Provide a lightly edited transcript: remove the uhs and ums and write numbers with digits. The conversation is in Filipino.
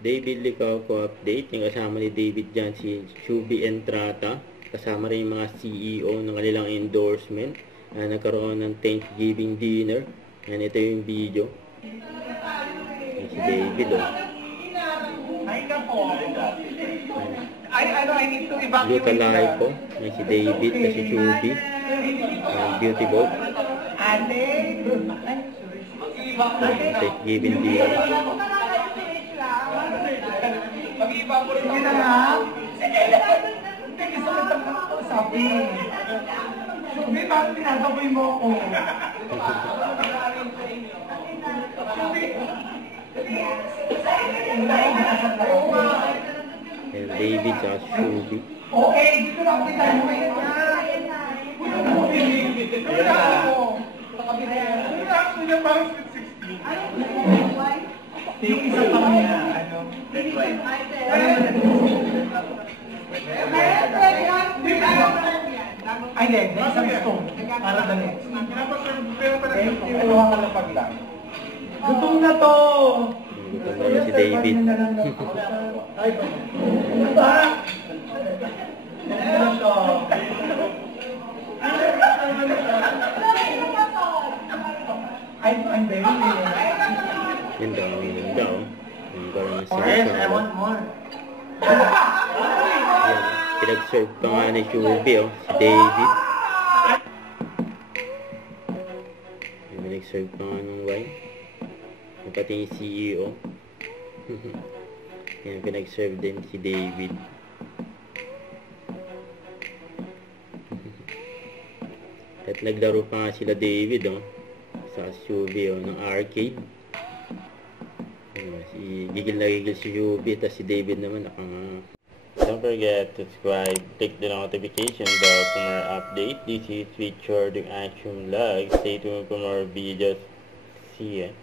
David Licauco update. Yung kasama ni David dyan si Shubi Entrata. Kasama rin yung mga CEO ng kanilang endorsement. Nagkaroon ng Thanksgiving dinner. Yan, ito yung video. Yan, si David, oh. Ay ka po. I need to evacuate. Lutalay po. Yan, si David, si Shubi. Beauty boat. Ate. Thanksgiving dinner. Mag-evaporate ka na nga. Sige na. Sige na. Sabi. Sabi, bakit tinataboy mo ako? And David sa Shubi. Okay, dito lang kita mo. Yung isa pa niya, ano? Ay, hindi. Isang stone. Para dali. Pero ang kalapag lang. Gutom na to! Gutom na si David. Ay, ano ba? Ano to? I'm very Yun daw, yun daw. Yung parang Yes, I want more. yan, pinag-serve pa nga ni Shubi, oh, si David. Yung pinag-serve pa nga ng wine. Yung pati yung CEO. Yan, pinag-serve din si David. At naglaro pa nga sila David, oh, sa Shubi, oh, ng arcade. Gigil na gigil si Shubi, tapos si David naman nakanga. Don't forget to subscribe, click the notification bell for more update. This is Richard, the Action Vlog. Stay tuned for more videos. See ya.